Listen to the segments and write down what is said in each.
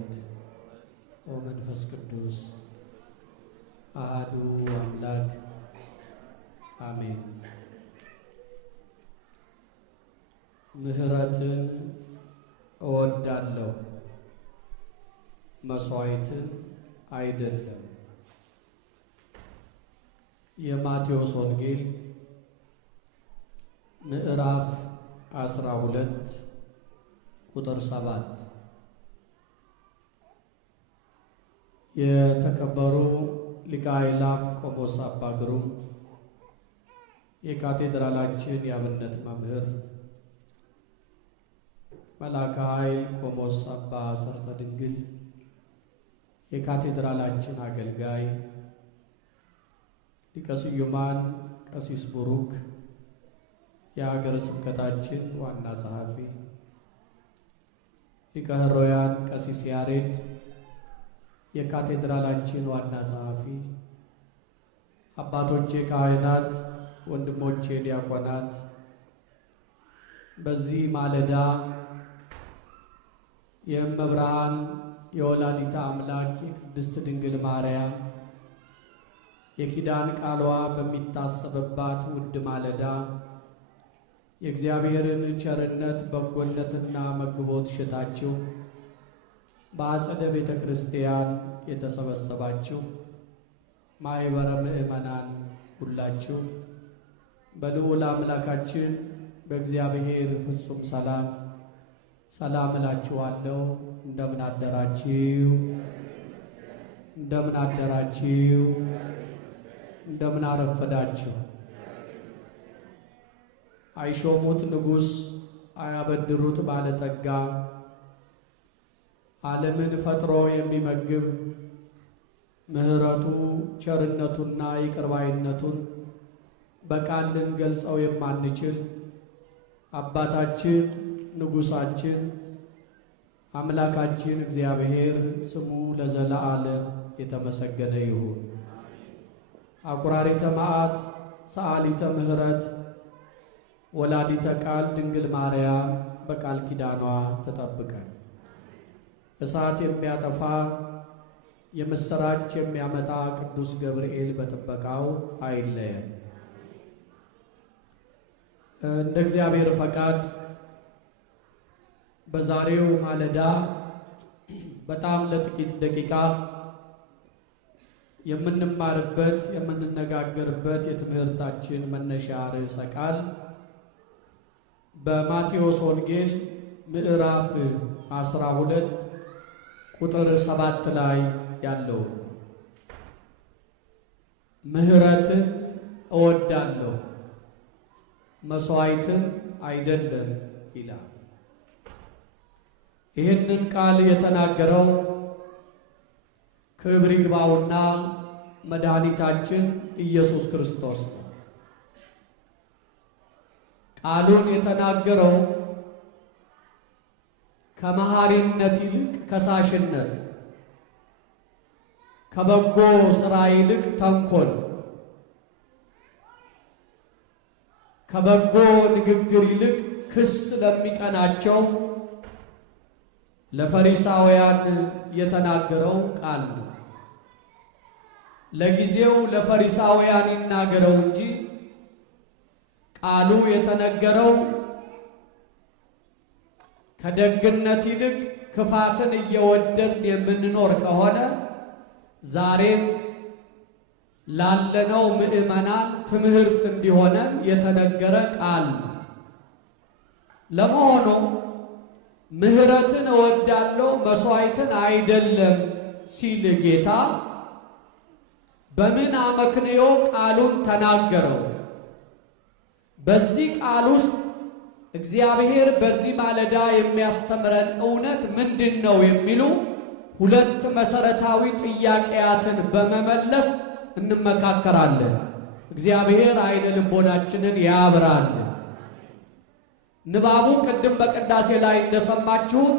ወወልድ ወመንፈስ ቅዱስ አሐዱ አምላክ አሜን። ምሕረትን እወዳለሁ መስዋዕትን አይደለም። የማቴዎስ ወንጌል ምዕራፍ 12 ቁጥር 7። የተከበሩ ሊቀ አእላፍ ቆሞስ አባ ግሩም የካቴድራላችን የአብነት መምህር፣ መልአከ ኃይል ቆሞስ አባ ሰርጸ ድንግል የካቴድራላችን አገልጋይ፣ ሊቀ ስዩማን ቀሲስ ቡሩክ የሀገረ ስብከታችን ዋና ጸሐፊ፣ ሊቀ ሕሩያን ቀሲስ ያሬድ የካቴድራላችን ዋና ጸሐፊ፣ አባቶቼ ካህናት፣ ወንድሞቼ ዲያቆናት፣ በዚህ ማለዳ የእመብርሃን የወላዲተ አምላክ የቅድስት ድንግል ማርያም የኪዳን ቃሏ በሚታሰብባት ውድ ማለዳ የእግዚአብሔርን ቸርነት በጎነትና መግቦት ሽታችሁ በአጸደ ቤተ ክርስቲያን የተሰበሰባችሁ ማኅበረ ምእመናን ሁላችሁ በልዑል አምላካችን በእግዚአብሔር ፍጹም ሰላም ሰላም እላችኋለሁ። እንደምን አደራችሁ? እንደምን አደራችሁ? እንደምን አረፈዳችሁ? አይሾሙት ንጉሥ አያበድሩት ባለጠጋ ዓለምን ፈጥሮ የሚመግብ ምሕረቱ ቸርነቱና ይቅርባይነቱን በቃል ልንገልጸው የማንችል አባታችን ንጉሣችን አምላካችን እግዚአብሔር ስሙ ለዘለዓለም የተመሰገነ ይሁን። አቁራሪተ መዓት ሰዓሊተ ምሕረት ወላዲተ ቃል ድንግል ማርያም በቃል ኪዳኗ ተጠብቀን። እሳት የሚያጠፋ የምሥራች የሚያመጣ ቅዱስ ገብርኤል በጥበቃው አይለየን። እንደ እግዚአብሔር ፈቃድ በዛሬው ማለዳ በጣም ለጥቂት ደቂቃ የምንማርበት የምንነጋገርበት የትምህርታችን መነሻ ርዕሰ ቃል በማቴዎስ ወንጌል ምዕራፍ 12 ቁጥር 7 ላይ ያለው ምሕረትን እወዳለሁ መስዋዕትን አይደለም ይላል። ይህንን ቃል የተናገረው ክብር ይግባውና መድኃኒታችን ኢየሱስ ክርስቶስ ነው። ቃሉን የተናገረው ከመሐሪነት ይልቅ ከሳሽነት፣ ከበጎ ሥራ ይልቅ ተንኮል፣ ከበጎ ንግግር ይልቅ ክስ ለሚቀናቸው ለፈሪሳውያን የተናገረው ቃል ነው። ለጊዜው ለፈሪሳውያን ይናገረው እንጂ ቃሉ የተነገረው ከደግነት ይልቅ ክፋትን እየወደድን የምንኖር ከሆነ ዛሬም ላለነው ምእመናን ትምህርት እንዲሆነን የተነገረ ቃል ነው። ለመሆኑ ምሕረትን እወዳለሁ መስዋዕትን አይደለም ሲል ጌታ በምን አመክንዮ ቃሉን ተናገረው? በዚህ ቃል ውስጥ እግዚአብሔር በዚህ ማለዳ የሚያስተምረን እውነት ምንድን ነው የሚሉ ሁለት መሰረታዊ ጥያቄያትን በመመለስ እንመካከራለን። እግዚአብሔር አይነ ልቦናችንን ያብራል። ንባቡ ቅድም በቅዳሴ ላይ እንደሰማችሁት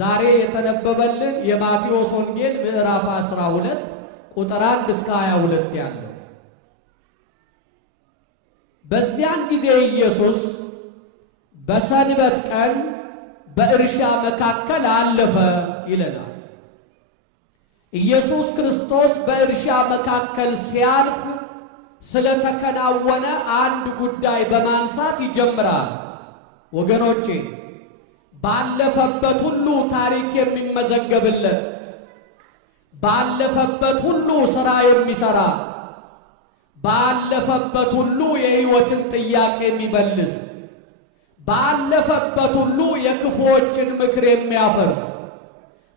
ዛሬ የተነበበልን የማቴዎስ ወንጌል ምዕራፍ 12 ቁጥር 1 እስከ 22 ያለው። በዚያን ጊዜ ኢየሱስ በሰንበት ቀን በእርሻ መካከል አለፈ ይለናል። ኢየሱስ ክርስቶስ በእርሻ መካከል ሲያልፍ ስለተከናወነ አንድ ጉዳይ በማንሳት ይጀምራል። ወገኖቼ ባለፈበት ሁሉ ታሪክ የሚመዘገብለት፣ ባለፈበት ሁሉ ሥራ የሚሠራ፣ ባለፈበት ሁሉ የሕይወትን ጥያቄ የሚመልስ፣ ባለፈበት ሁሉ የክፉዎችን ምክር የሚያፈርስ፣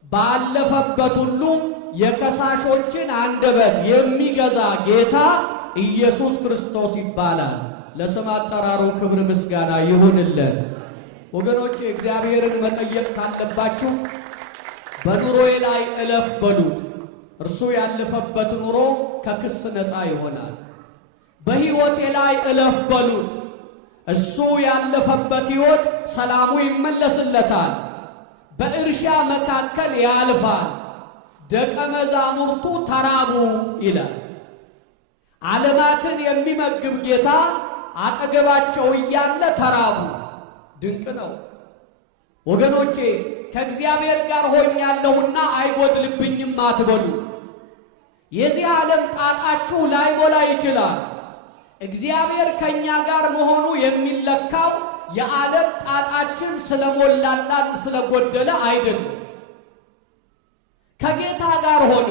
ባለፈበት ሁሉ የከሳሾችን አንደበት የሚገዛ ጌታ ኢየሱስ ክርስቶስ ይባላል። ለስም አጠራሩ ክብር ምስጋና ይሁንለት። ወገኖቼ እግዚአብሔርን መጠየቅ ካለባችሁ በኑሮዬ ላይ እለፍ በሉት። እርሱ ያለፈበት ኑሮ ከክስ ነፃ ይሆናል። በሕይወቴ ላይ እለፍ በሉት። እሱ ያለፈበት ሕይወት ሰላሙ ይመለስለታል። በእርሻ መካከል ያልፋል። ደቀ መዛሙርቱ ተራቡ ይላል። ዓለማትን የሚመግብ ጌታ አጠገባቸው እያለ ተራቡ። ድንቅ ነው ወገኖቼ። ከእግዚአብሔር ጋር ሆኛለሁና አይጎድልብኝም አትበሉ። የዚህ ዓለም ጣጣችሁ ላይሞላ ይችላል። እግዚአብሔር ከእኛ ጋር መሆኑ የሚለካው የዓለም ጣጣችን ስለሞላላን ስለጎደለ አይደለም። ከጌታ ጋር ሆኖ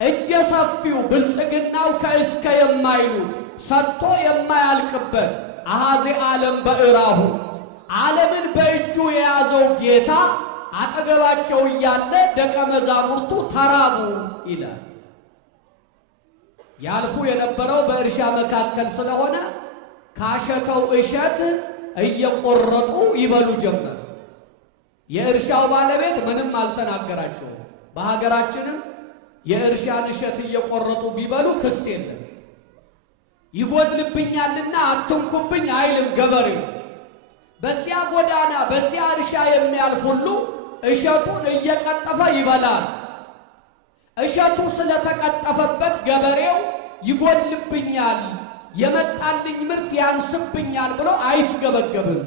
እጀ ሰፊው ብልጽግናው ከእስከ የማይሉት ሰጥቶ የማያልቅበት አሃዜ ዓለም በእራሁ ዓለምን በእጁ የያዘው ጌታ አጠገባቸው እያለ ደቀ መዛሙርቱ ተራቡ ይላል። ያልፉ የነበረው በእርሻ መካከል ስለሆነ ካሸተው እሸት እየቆረጡ ይበሉ ጀመር። የእርሻው ባለቤት ምንም አልተናገራቸውም። በሀገራችንም የእርሻን እሸት እየቆረጡ ቢበሉ ክስ የለም። ይጎድልብኛልና አትንኩብኝ አይልም ገበሬው። በዚያ ጎዳና በዚያ እርሻ የሚያልፍ ሁሉ እሸቱን እየቀጠፈ ይበላል። እሸቱ ስለተቀጠፈበት ገበሬው ይጎድልብኛል፣ የመጣልኝ ምርት ያንስብኛል ብሎ አይስገበገብም፣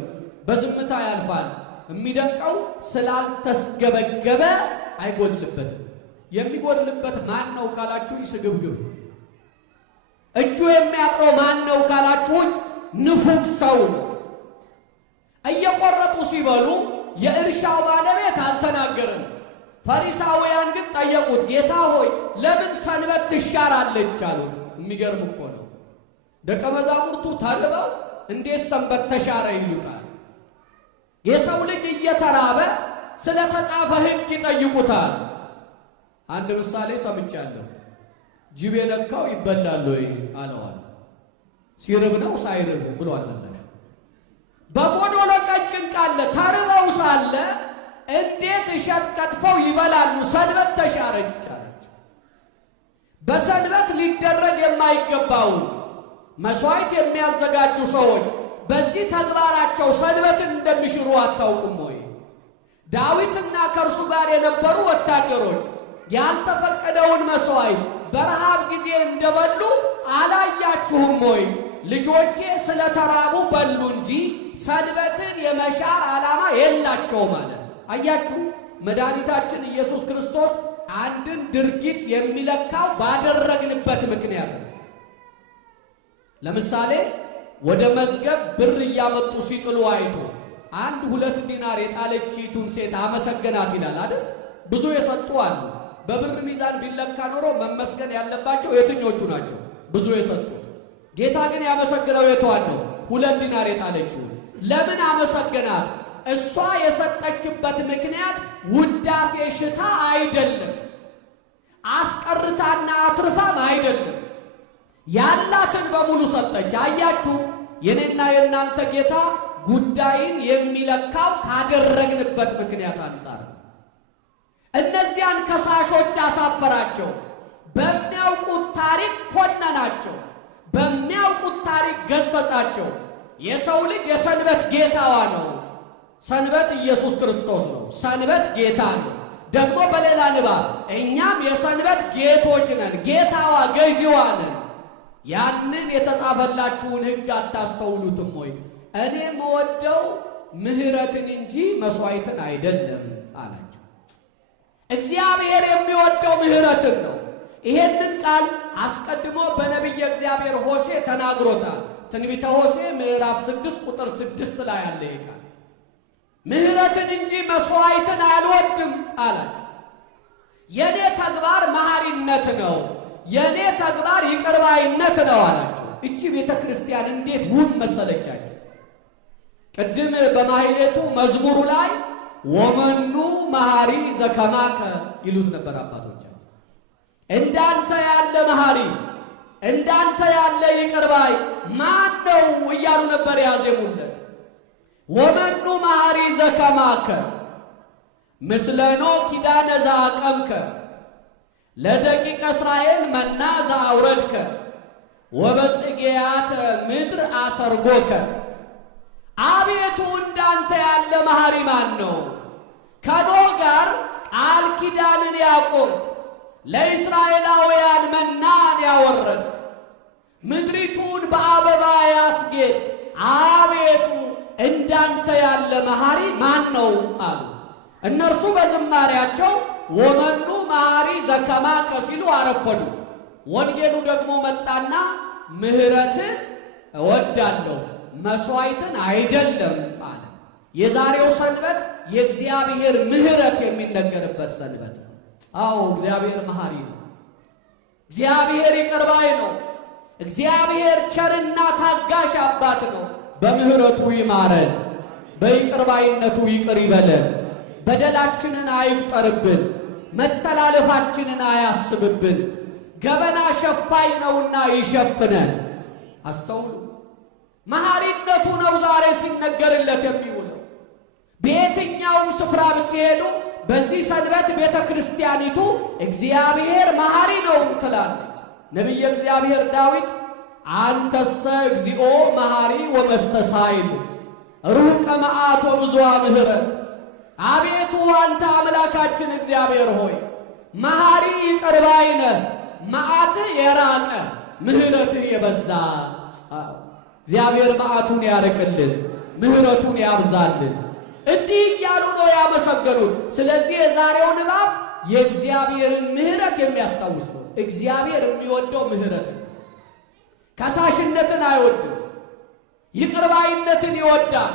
በዝምታ ያልፋል። የሚደንቀው ስላልተስገበገበ አይጎድልበትም። የሚጎድልበት ማን ነው ካላችሁኝ፣ ስግብግብ። እጁ የሚያጥረው ማን ነው ካላችሁኝ፣ ንፉግ ሰው ነው። እየቆረጡ ሲበሉ የእርሻው ባለቤት አልተናገረም። ፈሪሳውያን ግን ጠየቁት፣ ጌታ ሆይ ለምን ሰንበት ትሻራለች አሉት። የሚገርም እኮ ነው። ደቀ መዛሙርቱ ተርበው እንዴት ሰንበት ተሻረ ይሉታል። የሰው ልጅ እየተራበ ስለ ተጻፈ ሕግ ይጠይቁታል። አንድ ምሳሌ ሰምቻለሁ። ጅብ የነካው ይበላል ወይ አለዋል። ሲርብ ነው ሳይርብ ብሎ አላላሽ። በጎዶሎ ቀጭን ቃለ ተርበው ሳለ እንዴት እሸት ቀጥፈው ይበላሉ? ሰንበት ተሻረች አለች። በሰንበት ሊደረግ የማይገባውን መስዋዕት የሚያዘጋጁ ሰዎች በዚህ ተግባራቸው ሰንበትን እንደሚሽሩ አታውቁም ወይ? ዳዊትና ከእርሱ ጋር የነበሩ ወታደሮች ያልተፈቀደውን መስዋዕት በረሃብ ጊዜ እንደበሉ አላያችሁም ወይ? ልጆቼ ስለተራቡ በሉ እንጂ ሰንበትን የመሻር ዓላማ የላቸውም ማለት። አያችሁ፣ መድኃኒታችን ኢየሱስ ክርስቶስ አንድን ድርጊት የሚለካው ባደረግንበት ምክንያት ነው። ለምሳሌ ወደ መዝገብ ብር እያመጡ ሲጥሉ አይቶ 1-2 ዲናር የጣለችይቱን ሴት አመሰገናት ይላል አይደል? ብዙ የሰጡ አሉ። በብር ሚዛን ቢለካ ኖሮ መመስገን ያለባቸው የትኞቹ ናቸው? ብዙ የሰጡት። ጌታ ግን ያመሰግነው የቷን ነው? 2 ዲናር የጣለችው። ለምን አመሰገናት? እሷ የሰጠችበት ምክንያት ውዳሴ ሽታ አይደለም፣ አስቀርታና አትርፋም አይደለም። ያላትን በሙሉ ሰጠች። አያችሁ፣ የኔና የእናንተ ጌታ ጉዳይን የሚለካው ካደረግንበት ምክንያት አንጻር። እነዚያን ከሳሾች አሳፈራቸው። በሚያውቁት ታሪክ ኮነናቸው። በሚያውቁት ታሪክ ገሰጻቸው። የሰው ልጅ የሰንበት ጌታዋ ነው። ሰንበት ኢየሱስ ክርስቶስ ነው። ሰንበት ጌታ ነው። ደግሞ በሌላ ንባብ እኛም የሰንበት ጌቶች ነን፣ ጌታዋ ገዢዋ ነን። ያንን የተጻፈላችሁን ሕግ አታስተውሉትም ወይ? እኔ መወደው ምሕረትን እንጂ መስዋዕትን አይደለም አላቸው። እግዚአብሔር የሚወደው ምህረትን ነው። ይሄንን ቃል አስቀድሞ በነቢየ እግዚአብሔር ሆሴዕ ተናግሮታል። ትንቢተ ሆሴዕ ምዕራፍ 6 ቁጥር 6 ላይ ያለ ቃል ምህረትን እንጂ መስዋዕትን አልወድም አላቸው። የኔ ተግባር መሐሪነት ነው፣ የኔ ተግባር ይቅር ባይነት ነው አላቸው። እቺ ቤተ ክርስቲያን እንዴት ውብ መሰለቻቸው! ቅድም በማህሌቱ መዝሙሩ ላይ ወመኑ መሐሪ ዘከማከ ይሉት ነበር አባቶቻችን። እንዳንተ ያለ መሐሪ፣ እንዳንተ ያለ ይቅር ባይ ማን ነው እያሉ ነበር ያዜሙለት። ወመኑ መሐሪ ዘከማከ ምስለኖ ኪዳነ ዘአቀምከ ለደቂቀ እስራኤል መና ዘአውረድከ ወበጽጌያተ ምድር አሰርጎከ። አቤቱ እንዳንተ ያለ መሐሪ ማን ነው? ከኖህ ጋር ቃል ኪዳንን ያቆም፣ ለእስራኤላውያን መናን ያወረድ፣ ምድሪቱን በአበባ ያስጌጥ፣ አቤቱ እንዳንተ ያለ መሐሪ ማን ነው አሉት። እነርሱ በዝማሪያቸው ወመኑ መሐሪ ዘከማከ ሲሉ አረፈዱ። ወንጌሉ ደግሞ መጣና ምህረትን እወዳለሁ መስዋዕትን አይደለም አለ። የዛሬው ሰንበት የእግዚአብሔር ምህረት የሚነገርበት ሰንበት ነው። አዎ እግዚአብሔር መሐሪ ነው። እግዚአብሔር ይቅር ባይ ነው። እግዚአብሔር ቸርና ታጋሽ አባት ነው። በምህረቱ ይማረን፣ በይቅር ባይነቱ ይቅር ይበለን። በደላችንን አይቁጠርብን፣ መተላለፋችንን አያስብብን። ገበና ሸፋይ ነውና ይሸፍነን። አስተውሉ። መሐሪነቱ ነው ዛሬ ሲነገርለት የሚውለው። በየትኛውም ስፍራ ብትሄዱ በዚህ ሰንበት ቤተ ክርስቲያኒቱ እግዚአብሔር መሐሪ ነው ትላለች። ነቢየ እግዚአብሔር ዳዊት አንተሰ እግዚኦ መሐሪ ወመስተሳይል ሩቀ መዓት ወብዙኃ ምሕረት፣ አቤቱ አንተ አምላካችን እግዚአብሔር ሆይ መሐሪ ይቅር ባይ ነህ፣ መዓትህ የራቀ ምሕረትህ የበዛ። እግዚአብሔር መዓቱን ያርቅልን፣ ምሕረቱን ያብዛልን። እንዲህ እያሉ ነው ያመሰገኑት። ስለዚህ የዛሬው ንባብ የእግዚአብሔርን ምሕረት የሚያስታውስ ነው። እግዚአብሔር የሚወደው ምሕረትን፣ ከሳሽነትን አይወድም። ይቅር ባይነትን ይወዳል።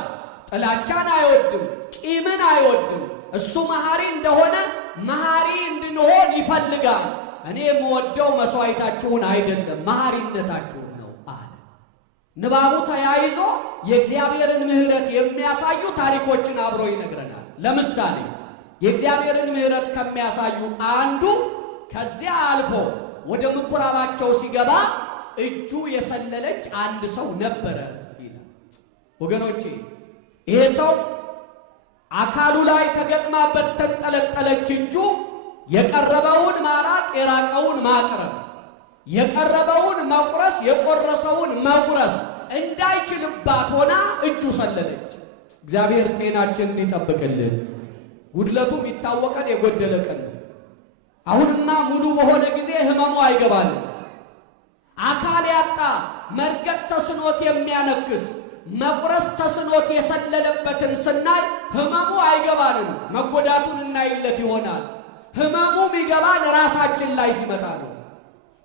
ጥላቻን አይወድም፣ ቂምን አይወድም። እሱ መሐሪ እንደሆነ መሐሪ እንድንሆን ይፈልጋል። እኔ የምወደው መስዋዕታችሁን አይደለም መሐሪነታችሁን ነው አለ። ንባቡ ተያይዞ የእግዚአብሔርን ምሕረት የሚያሳዩ ታሪኮችን አብሮ ይነግረናል። ለምሳሌ የእግዚአብሔርን ምሕረት ከሚያሳዩ አንዱ ከዚያ አልፎ ወደ ምኩራባቸው ሲገባ እጁ የሰለለች አንድ ሰው ነበረ ይላል። ወገኖቼ ይሄ ሰው አካሉ ላይ ተገጥማበት ተንጠለጠለች እጁ የቀረበውን ማራቅ የራቀውን ማቅረብ፣ የቀረበውን መቁረስ የቆረሰውን መቁረስ እንዳይችልባት ሆና እጁ ሰለለች። እግዚአብሔር ጤናችንን እንዲጠብቅልን፣ ጉድለቱም ይታወቀን የጎደለ ቀን ነው። አሁንማ ሙሉ በሆነ ጊዜ ህመሙ አይገባንም። አካል ያጣ መርገጥ ተስኖት የሚያነክስ መቁረስ ተስኖት የሰለለበትን ስናይ ህመሙ አይገባንም። መጎዳቱን እናይለት ይሆናል። ህመሙ የሚገባን ራሳችን ላይ ሲመጣ ነው።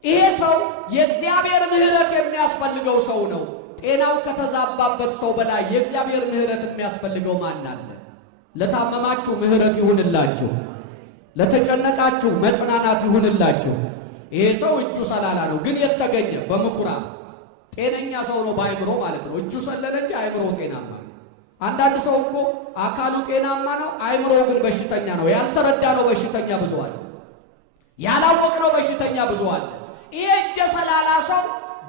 ይሄ ሰው የእግዚአብሔር ምሕረት የሚያስፈልገው ሰው ነው። ጤናው ከተዛባበት ሰው በላይ የእግዚአብሔር ምሕረት የሚያስፈልገው ማን አለ? ለታመማችሁ ምሕረት ይሁንላችሁ፣ ለተጨነቃችሁ መጽናናት ይሁንላችሁ። ይሄ ሰው እጁ ሰላላ ነው፣ ግን የተገኘ በምኩራብ ጤነኛ ሰው ነው፣ በአይምሮ ማለት ነው። እጁ ሰለለ እንጂ አይምሮ ጤናማ ነው። አንዳንድ ሰው እኮ አካሉ ጤናማ ነው፣ አይምሮ ግን በሽተኛ ነው። ያልተረዳነው በሽተኛ ብዙ አለ፣ ያላወቅነው በሽተኛ ብዙ አለ። ይሄ እጀ ሰላላ ሰው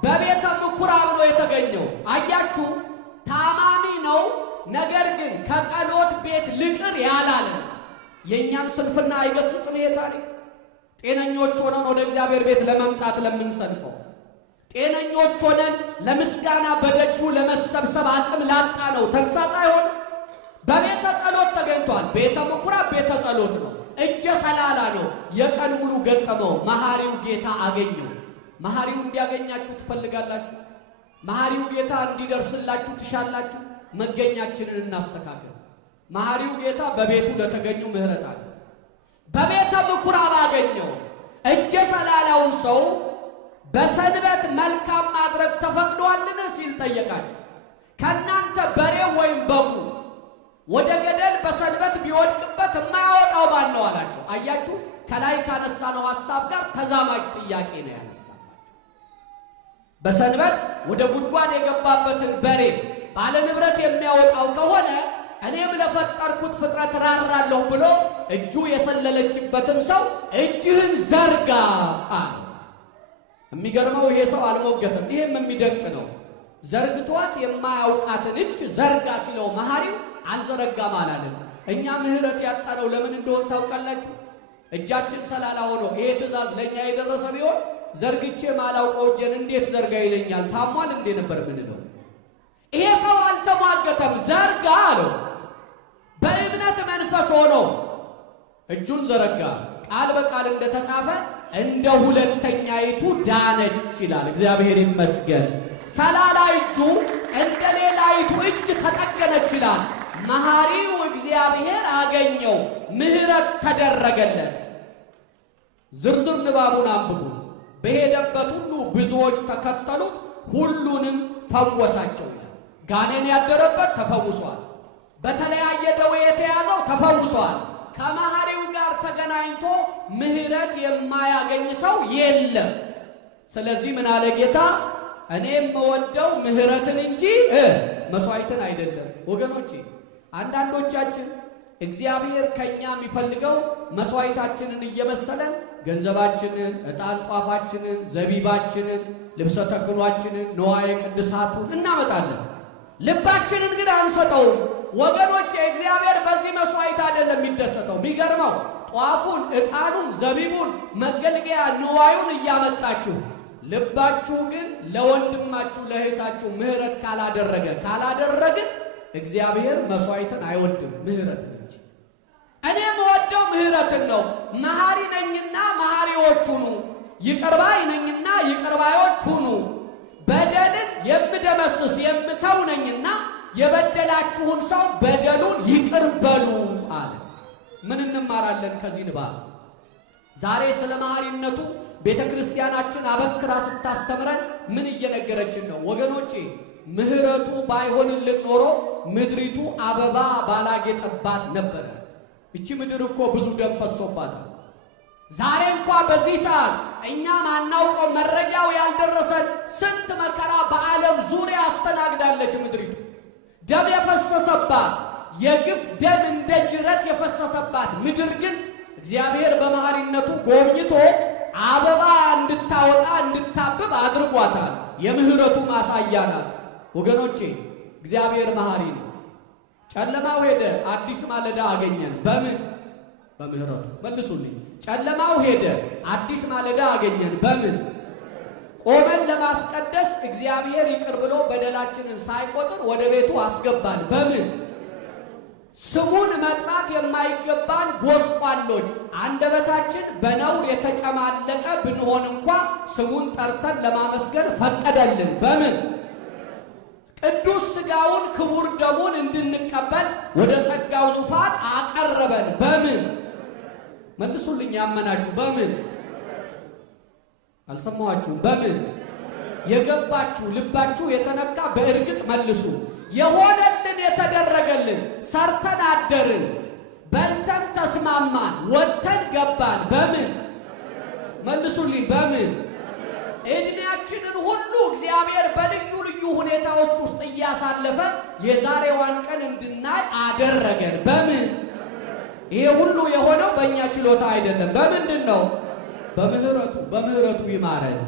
በቤተ ምኩራብ ነው የተገኘው። አያችሁ፣ ታማሚ ነው፣ ነገር ግን ከጸሎት ቤት ልቅር ያላለ። የእኛን ስንፍና አይገስጽም ይሄ ታሪክ። ጤነኞች ሆነን ወደ እግዚአብሔር ቤት ለመምጣት ለምንሰንፈው፣ ጤነኞች ሆነን ለምስጋና በደጁ ለመሰብሰብ አቅም ላጣ ነው ተግሳጽ አይሆን። በቤተ ጸሎት ተገኝቷል። ቤተ ምኩራብ ቤተ ጸሎት ነው። እጀ ሰላላ ነው። የቀን ሙሉ ገጠመው። መሐሪው ጌታ አገኘው። መሐሪው እንዲያገኛችሁ ትፈልጋላችሁ? መሐሪው ጌታ እንዲደርስላችሁ ትሻላችሁ? መገኛችንን እናስተካከል። መሐሪው ጌታ በቤቱ ለተገኙ ምሕረት አለ። በቤተ ከምኩራብ አገኘው። እጀ ሰላላውን ሰው በሰንበት መልካም ማድረግ ተፈቅዷልን ሲል ጠየቃቸው። ከናንተ በሬው ወይም በጉ ወደ ገደል በሰንበት ቢወድቅበት የማያወጣው ማን ነው አላቸው። አያችሁ፣ ከላይ ካነሳነው ሐሳብ ጋር ተዛማጅ ጥያቄ ነው ያነሳው። በሰንበት ወደ ጉድጓድ የገባበትን በሬ ባለ ንብረት የሚያወጣው ከሆነ እኔም ለፈጠርኩት ፍጥረት ራራለሁ ብሎ እጁ የሰለለችበትን ሰው እጅህን ዘርጋ አለ። የሚገርመው ይሄ ሰው አልሞገተም። ይሄም የሚደንቅ ነው። ዘርግቷት የማያውቃትን እጅ ዘርጋ ሲለው መሐሪው አልዘረጋም አላለም። እኛ ምህረት ያጣነው ለምን እንደሆነ ታውቃላችሁ? እጃችን ሰላላ ሆኖ ይሄ ትእዛዝ ለእኛ የደረሰ ቢሆን ዘርግቼ ማላውቀው እጄን እንዴት ዘርጋ ይለኛል? ታሟል እንዴ ነበር ምንለው? ይሄ ሰው አልተሟገተም፣ ዘርጋ አለው። በእምነት መንፈስ ሆኖ እጁን ዘረጋ። ቃል በቃል እንደተጻፈ እንደ ሁለተኛይቱ ዳነች ይላል። እግዚአብሔር ይመስገን። ሰላላ እጁ እንደ ሌላይቱ እጅ ተጠገነች ይላል። መሐሪው እግዚአብሔር አገኘው፣ ምህረት ተደረገለት። ዝርዝር ንባቡን አንብቡ። በሄደበት ሁሉ ብዙዎች ተከተሉት፣ ሁሉንም ፈወሳቸው ይላል። ጋኔን ያደረበት ተፈውሷል። በተለያየ ደዌ የተያዘው ተፈውሷል። ከመሐሪው ጋር ተገናኝቶ ምህረት የማያገኝ ሰው የለም። ስለዚህ ምን አለ ጌታ? እኔ የምወደው ምህረትን እንጂ መስዋዕትን አይደለም። ወገኖቼ፣ አንዳንዶቻችን እግዚአብሔር ከኛ የሚፈልገው መስዋዕታችንን እየመሰለን ገንዘባችንን፣ ዕጣን ጧፋችንን፣ ዘቢባችንን፣ ልብሰ ተክሏችንን፣ ንዋየ ቅድሳቱን እናመጣለን። ልባችንን ግን አንሰጠውም። ወገኖቼ፣ እግዚአብሔር በዚህ መስዋዕት አይደለም የሚደሰተው። ቢገርመው ጧፉን፣ ዕጣኑን፣ ዘቢቡን፣ መገልገያ ንዋዩን እያመጣችሁ ልባችሁ ግን ለወንድማችሁ ለእህታችሁ ምህረት ካላደረግን እግዚአብሔር መስዋዕትን አይወድም፣ ምህረትን እንጂ። እኔ የምወደው ምህረትን ነው። መሐሪ ነኝና መሐሪዎች ሁኑ፣ ይቅር ባይ ነኝና ይቅር ባዮች ሁኑ። በደልን የምደመስስ የምተው ነኝና የበደላችሁን ሰው በደሉን ይቅር በሉ አለ። ምን እንማራለን ከዚህ ንባብ? ዛሬ ስለ መሐሪነቱ ቤተ ክርስቲያናችን አበክራ ስታስተምረን ምን እየነገረችን ነው? ወገኖቼ፣ ምህረቱ ባይሆንልን ኖሮ ምድሪቱ አበባ ባላጌጠባት ነበረ። እቺ ምድር እኮ ብዙ ደም ፈሶባታል። ዛሬ እንኳ በዚህ ሰዓት እኛ ማናውቀው መረጃው ያልደረሰን ስንት መከራ በዓለም ዙሪያ አስተናግዳለች ምድሪቱ። ደም የፈሰሰባት፣ የግፍ ደም እንደ ጅረት የፈሰሰባት ምድር ግን እግዚአብሔር በመሐሪነቱ ጎብኝቶ አበባ እንድታወጣ እንድታብብ አድርጓታል። የምህረቱ ማሳያ ናት። ወገኖቼ፣ እግዚአብሔር መሐሪ ነው። ጨለማው ሄደ፣ አዲስ ማለዳ አገኘን። በምን? በምህረቱ። መልሱልኝ። ጨለማው ሄደ፣ አዲስ ማለዳ አገኘን። በምን? ቆመን ለማስቀደስ እግዚአብሔር ይቅር ብሎ በደላችንን ሳይቆጥር ወደ ቤቱ አስገባን። በምን? ስሙን መጥራት የማይገባን ጎስቋሎች፣ አንደበታችን በነውር የተጨማለቀ ብንሆን እንኳ ስሙን ጠርተን ለማመስገን ፈቀደልን። በምን? ቅዱስ ሥጋውን ክቡር ደሙን እንድንቀበል ወደ ጸጋው ዙፋን አቀረበን። በምን? መልሱልኝ ያመናችሁ። በምን? አልሰማኋችሁም? በምን? የገባችሁ ልባችሁ የተነካ በእርግጥ መልሱ። የሆነልን የተደረገልን፣ ሰርተን አደርን፣ በልተን ተስማማን፣ ወጥተን ገባን። በምን? መልሱልኝ። በምን? ዕድሜያችንን ሁሉ እግዚአብሔር በልዩ ልዩ ሁኔታዎች ውስጥ እያሳለፈ የዛሬዋን ቀን እንድናይ አደረገን። በምን? ይሄ ሁሉ የሆነው በእኛ ችሎታ አይደለም። በምንድን ነው? በምህረቱ። በምህረቱ ይማረን።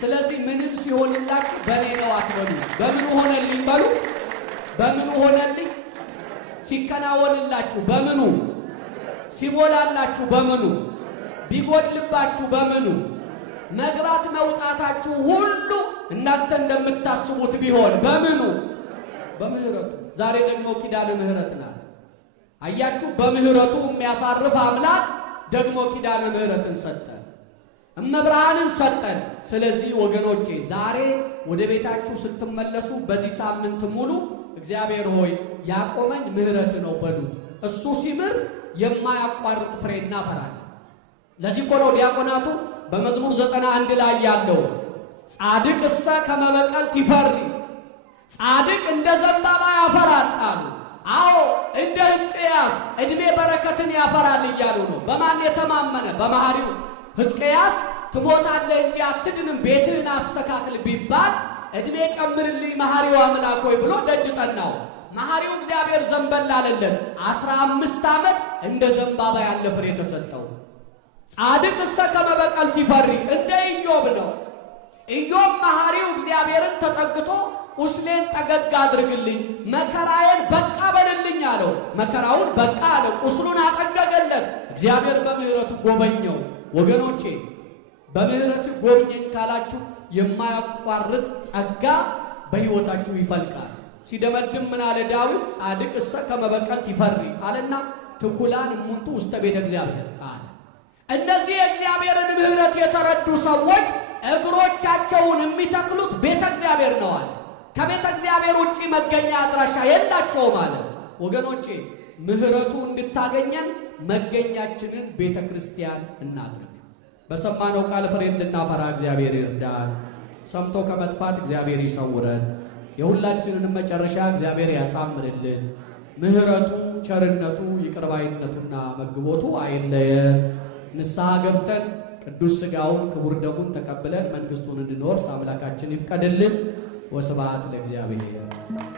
ስለዚህ ምንም ሲሆንላችሁ በኔ ነው አትበሉ። በምኑ ሆነልኝ በሉ። በምኑ ሆነልኝ? ሲከናወንላችሁ በምኑ? ሲሞላላችሁ በምኑ? ቢጎድልባችሁ በምኑ? መግባት መውጣታችሁ ሁሉ እናንተ እንደምታስቡት ቢሆን በምኑ? በምህረቱ። ዛሬ ደግሞ ኪዳነ ምህረት ናት። አያችሁ፣ በምህረቱ የሚያሳርፍ አምላክ ደግሞ ኪዳነ ምህረትን ሰጠን፣ እመብርሃንን ሰጠን። ስለዚህ ወገኖቼ ዛሬ ወደ ቤታችሁ ስትመለሱ በዚህ ሳምንት ሙሉ እግዚአብሔር ሆይ ያቆመኝ ምህረት ነው በሉት። እሱ ሲምር የማያቋርጥ ፍሬ እናፈራለን። ለዚህ እኮ ነው ዲያቆናቱ በመዝሙር 91 ላይ ያለው ጻድቅ እሰ ከመበቀል ይፈሪ፣ ጻድቅ እንደ ዘንባባ ያፈራል አሉ። አዎ እንደ ሕዝቅያስ ዕድሜ በረከትን ያፈራል እያሉ ነው። በማን የተማመነ? በመሐሪው ሕዝቅያስ ትሞታለህ እንጂ አትድንም፣ ቤትህን አስተካክል ቢባል ዕድሜ ጨምርልኝ መሐሪው አምላክ ሆይ ብሎ ደጅ ጠናው። መሐሪው እግዚአብሔር ዘንበል አለለት። 15 ዓመት እንደ ዘንባባ ያለ ፍሬ ተሰጠው። ጻድቅ እሰ ከመበቀል ይፈሪ፣ እንደ ኢዮብ ነው። ኢዮብ መሐሪው እግዚአብሔርን ተጠግቶ ቁስሌን ጠገግ አድርግልኝ፣ መከራዬን በቃ በልልኝ አለው። መከራውን በቃ አለ፣ ቁስሉን አጠገገለት። እግዚአብሔር በምህረቱ ጎበኘው። ወገኖቼ በምህረት ጎብኘኝ ካላችሁ የማያቋርጥ ጸጋ በሕይወታችሁ ይፈልቃል። ሲደመድም ምን አለ ዳዊት? ጻድቅ እሰ ከመበቀል ይፈሪ አለና ትኩላን እሙንቱ ውስተ ቤተ እግዚአብሔር አለ። እነዚህ የእግዚአብሔርን ምህረት የተረዱ ሰዎች እግሮቻቸውን የሚተክሉት ቤተ እግዚአብሔር ነው አለ። ከቤተ እግዚአብሔር ውጪ መገኛ አድራሻ የላቸውም አለ። ወገኖቼ ምህረቱ እንድታገኘን መገኛችንን ቤተ ክርስቲያን እናድርግ። በሰማነው ቃል ፍሬ እንድናፈራ እግዚአብሔር ይርዳን። ሰምቶ ከመጥፋት እግዚአብሔር ይሰውረን። የሁላችንንም መጨረሻ እግዚአብሔር ያሳምርልን። ምህረቱ፣ ቸርነቱ፣ ይቅርባይነቱና መግቦቱ አይለየን። ንስሐ ገብተን ቅዱስ ሥጋውን ክቡር ደሙን ተቀብለን መንግሥቱን እንድንወርስ አምላካችን ይፍቀድልን። ወስብሐት ለእግዚአብሔር።